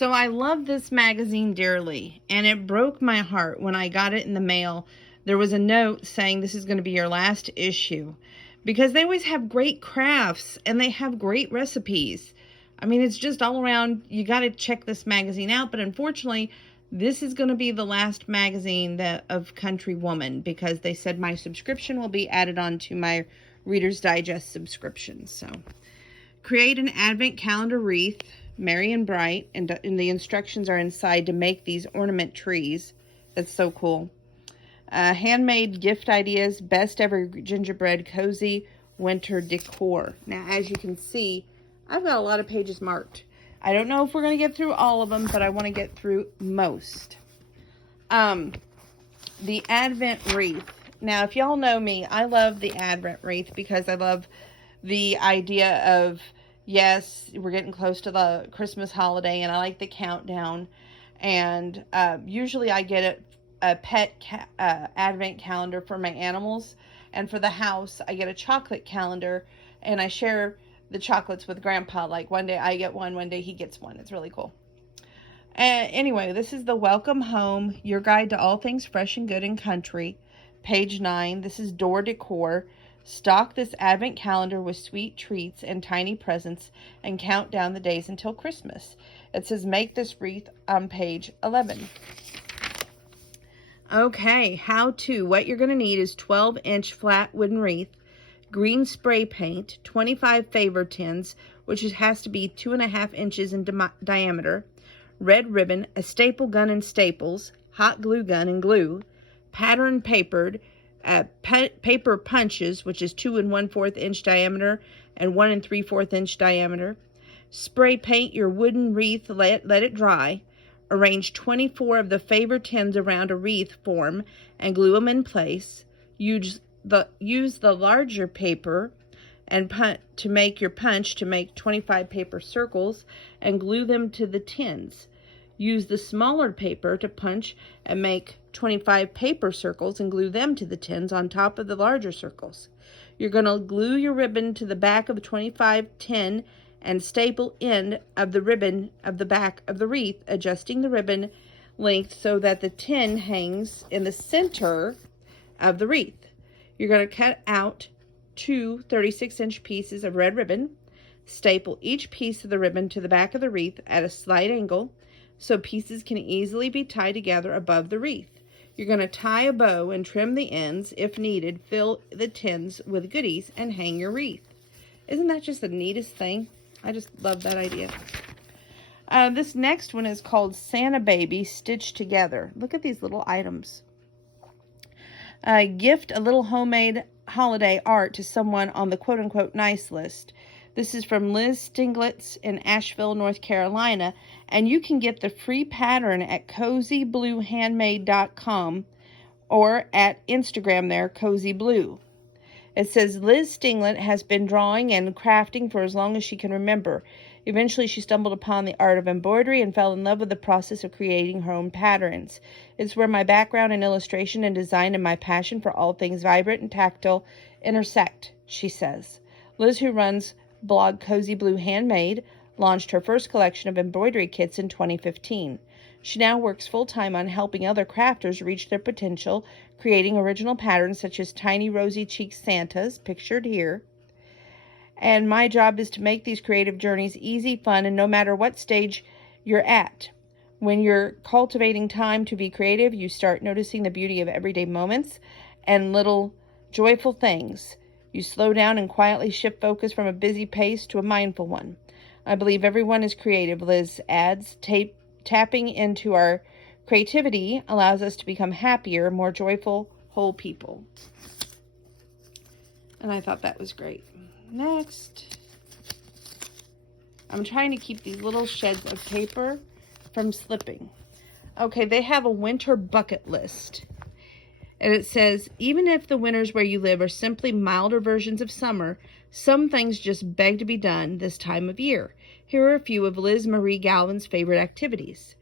So I love this magazine dearly, and it broke my heart when I got it in the mail. There was a note saying this is going to be your last issue, because they always have great crafts and they have great recipes. I mean, it's just all around, you got to check this magazine out, but unfortunately, this is going to be the last magazine of Country Woman, because they said my subscription will be added on to my Reader's Digest subscription. So, create an advent calendar wreath, merry and bright, and the instructions are inside to make these ornament trees. That's so cool. Handmade gift ideas, best ever gingerbread, cozy winter decor. Now, as you can see, I've got a lot of pages marked. I don't know if we're going to get through all of them, but I want to get through most. The Advent wreath. Now, if y'all know me, I love the Advent wreath because I love the idea of, yes, we're getting close to the Christmas holiday, and I like the countdown. And usually I get a pet advent calendar for my animals, and for the house I get a chocolate calendar, and I share the chocolates with Grandpa. Like one day I get one day he gets one. It's really cool. Anyway, this is the Welcome Home, your guide to all things fresh and good in country. Page 9. This is door decor. Stock this advent calendar with sweet treats and tiny presents and count down the days until Christmas. It says make this wreath on page 11. Okay, how to. What you're going to need is 12-inch flat wooden wreath, green spray paint, 25 favor tins, which has to be 2.5 inches in diameter, red ribbon, a staple gun and staples, hot glue gun and glue, pattern papered, paper punches, which is 2 1/4 inch diameter and 1 3/4 inch diameter. Spray paint your wooden wreath, let it dry. Arrange 24 of the favor tins around a wreath form and glue them in place. Use the larger paper and to make your punch to make 25 paper circles and glue them to the tins. Use the smaller paper to punch and make 25 paper circles and glue them to the tins on top of the larger circles. You're going to glue your ribbon to the back of the 25 tin and staple end of the ribbon of the back of the wreath, adjusting the ribbon length so that the tin hangs in the center of the wreath. You're going to cut out 2 36-inch pieces of red ribbon. Staple each piece of the ribbon to the back of the wreath at a slight angle so pieces can easily be tied together above the wreath. You're going to tie a bow and trim the ends if needed. Fill the tins with goodies and hang your wreath. Isn't that just the neatest thing? I just love that idea. This next one is called Santa Baby Stitched Together. Look at these little items. Gift a little homemade holiday art to someone on the quote-unquote nice list. This is from Liz Stinglitz in Asheville, North Carolina, and you can get the free pattern at cozybluehandmade.com or at Instagram there, Cozy Blue. It says Liz Stinglet has been drawing and crafting for as long as she can remember. Eventually, she stumbled upon the art of embroidery and fell in love with the process of creating her own patterns. It's where my background in illustration and design and my passion for all things vibrant and tactile intersect, she says. Liz, who runs blog Cozy Blue Handmade, launched her first collection of embroidery kits in 2015. She now works full-time on helping other crafters reach their potential, creating original patterns such as tiny rosy-cheeked Santas, pictured here. And my job is to make these creative journeys easy, fun, and no matter what stage you're at. When you're cultivating time to be creative, you start noticing the beauty of everyday moments and little joyful things. You slow down and quietly shift focus from a busy pace to a mindful one. I believe everyone is creative, Liz adds. Tapping into our creativity allows us to become happier, more joyful, whole people. And I thought that was great. Next, I'm trying to keep these little sheds of paper from slipping. Okay, they have a winter bucket list. And it says, even if the winters where you live are simply milder versions of summer, some things just beg to be done this time of year. Here are a few of Liz Marie Galvin's favorite activities.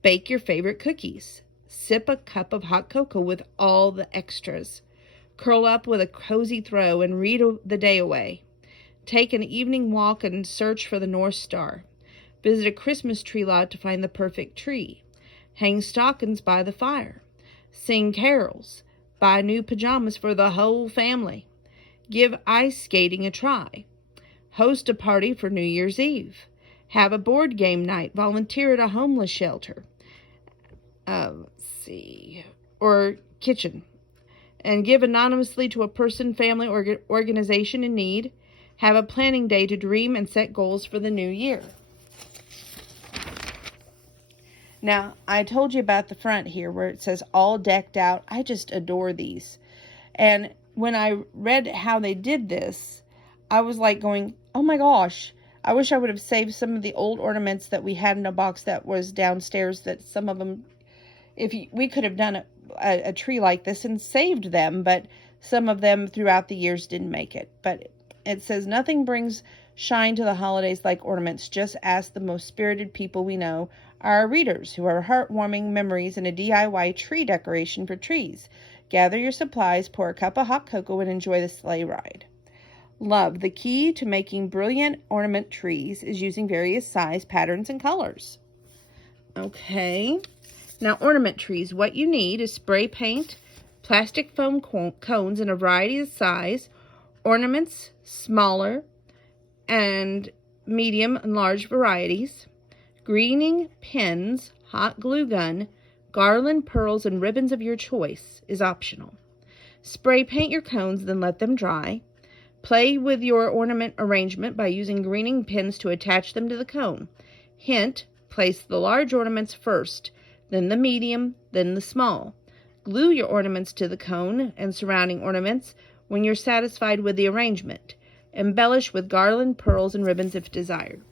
Bake your favorite cookies. Sip a cup of hot cocoa with all the extras. Curl up with a cozy throw and read the day away. Take an evening walk and search for the North Star. Visit a Christmas tree lot to find the perfect tree. Hang stockings by the fire. Sing carols. Buy new pajamas for the whole family. Give ice skating a try. Host a party for New Year's Eve. Have a board game night. Volunteer at a homeless shelter. Or kitchen. And give anonymously to a person, family, or organization in need. Have a planning day to dream and set goals for the new year. Now, I told you about the front here where it says all decked out. I just adore these. And when I read how they did this, I was like going, oh my gosh, I wish I would have saved some of the old ornaments that we had in a box that was downstairs, that some of them, we could have done a tree like this and saved them, but some of them throughout the years didn't make it. But it says, nothing brings shine to the holidays like ornaments. Just ask the most spirited people we know, our readers, who are heartwarming memories in a DIY tree decoration for trees. Gather your supplies, pour a cup of hot cocoa, and enjoy the sleigh ride. Love. The key to making brilliant ornament trees is using various size, patterns, and colors. Okay. Now, ornament trees. What you need is spray paint, plastic foam cones in a variety of size, ornaments, smaller and medium and large varieties, greening pins, hot glue gun, garland, pearls, and ribbons of your choice is optional. Spray paint your cones, then let them dry. Play with your ornament arrangement by using greening pins to attach them to the cone. Hint, place the large ornaments first, then the medium, then the small. Glue your ornaments to the cone and surrounding ornaments when you're satisfied with the arrangement. Embellish with garland, pearls, and ribbons if desired.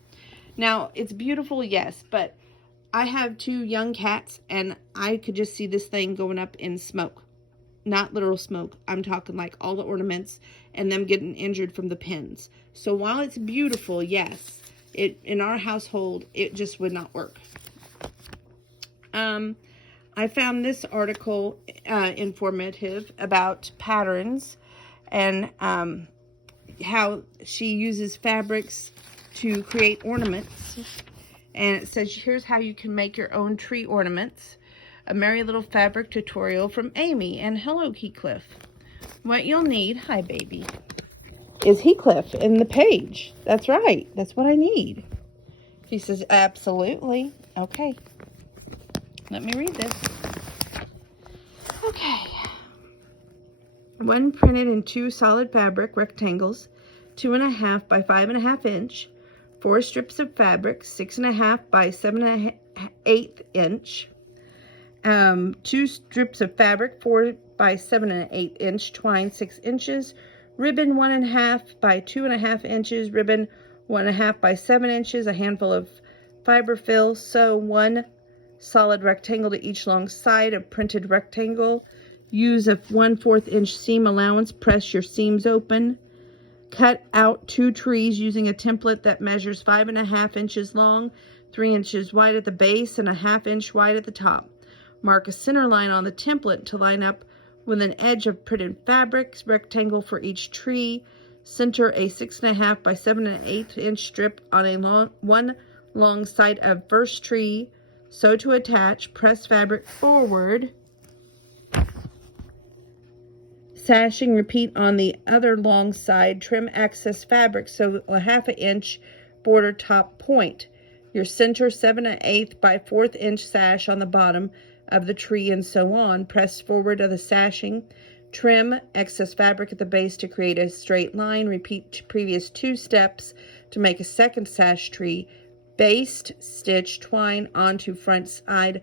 Now, it's beautiful, yes, but I have 2 young cats, and I could just see this thing going up in smoke. Not literal smoke. I'm talking like all the ornaments and them getting injured from the pins. So while it's beautiful, yes, in our household, it just would not work. I found this article informative about patterns and how she uses fabrics to create ornaments. And it says, here's how you can make your own tree ornaments. A merry little fabric tutorial from Amy. And hello, Heathcliff. What you'll need, hi baby, is Heathcliff in the page. That's right. That's what I need. She says, absolutely. Okay. Let me read this. Okay. 1 printed in 2 solid fabric rectangles, 2.5 by 5.5 inch, 4 strips of fabric, 6.5 by 7.8 inch, 2 strips of fabric, 4 by 7.8 inch, twine 6 inches, ribbon 1.5 by 2.5 inches, ribbon 1.5 by 7 inches, a handful of fiber fill, sew 1 solid rectangle to each long side of printed rectangle. Use a 1/4 inch seam allowance. Press your seams open. Cut out 2 trees using a template that measures 5.5 inches long, 3 inches wide at the base, and a 1/2 inch wide at the top. Mark a center line on the template to line up with an edge of printed fabric rectangle for each tree. Center a 6.5 by 7.8 inch strip on one long side of first tree. Sew to attach. Press fabric forward. Sashing, repeat on the other long side. Trim excess fabric so a 1/2 inch border top point. Your center 7/8 by 4 inch sash on the bottom of the tree, and so on. Press forward of the sashing. Trim excess fabric at the base to create a straight line. Repeat previous 2 steps to make a second sash tree. Baste stitch twine onto front side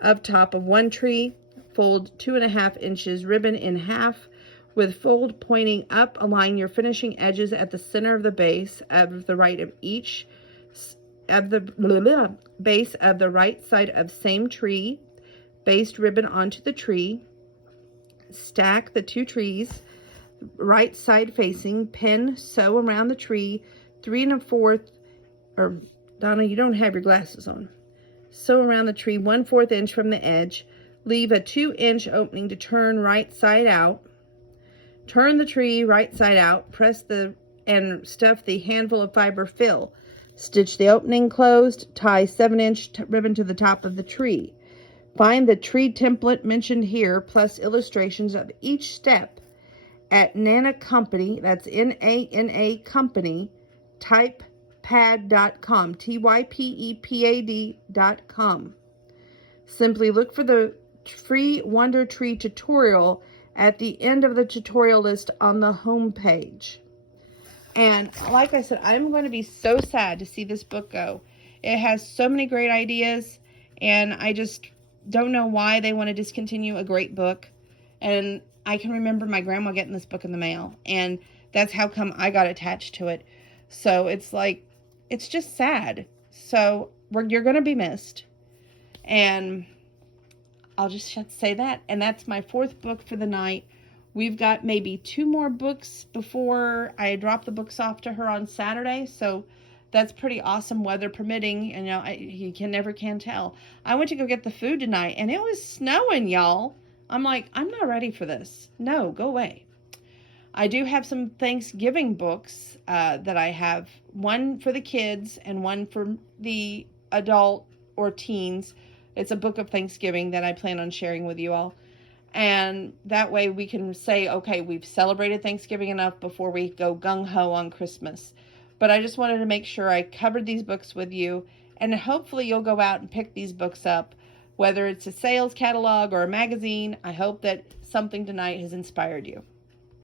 of top of 1 tree. Fold 2.5 inches ribbon in half with fold pointing up. Align your finishing edges at the center of the base of the right of each of the base of the right side of same tree. Baste ribbon onto the tree. Stack the 2 trees right side facing. Pin, sew around the tree 3 1/4, or Donna, you don't have your glasses on. Sew around the tree 1/4 inch from the edge. Leave a 2 inch opening to turn right side out. Turn the tree right side out. Press and stuff the handful of fiber fill. Stitch the opening closed. Tie 7-inch ribbon to the top of the tree. Find the tree template mentioned here, plus illustrations of each step at Nana Company, that's N-A-N-A Company, typepad.com, typepad.com. Simply look for the free Wonder Tree tutorial at the end of the tutorial list on the home page. And like I said, I'm going to be so sad to see this book go. It has so many great ideas, and I just don't know why they want to discontinue a great book. And I can remember my grandma getting this book in the mail, and that's how come I got attached to it. So it's like, it's just sad. So you're going to be missed. And I'll just say that. And that's my 4th book for the night. We've got maybe 2 more books before I drop the books off to her on Saturday. So that's pretty awesome, weather permitting. And, you never can tell. I went to go get the food tonight, and it was snowing, y'all. I'm like, I'm not ready for this. No, go away. I do have some Thanksgiving books that I have. One for the kids and one for the adult or teens. It's a book of Thanksgiving that I plan on sharing with you all. And that way we can say, okay, we've celebrated Thanksgiving enough before we go gung-ho on Christmas. But I just wanted to make sure I covered these books with you. And hopefully you'll go out and pick these books up. Whether it's a sales catalog or a magazine, I hope that something tonight has inspired you.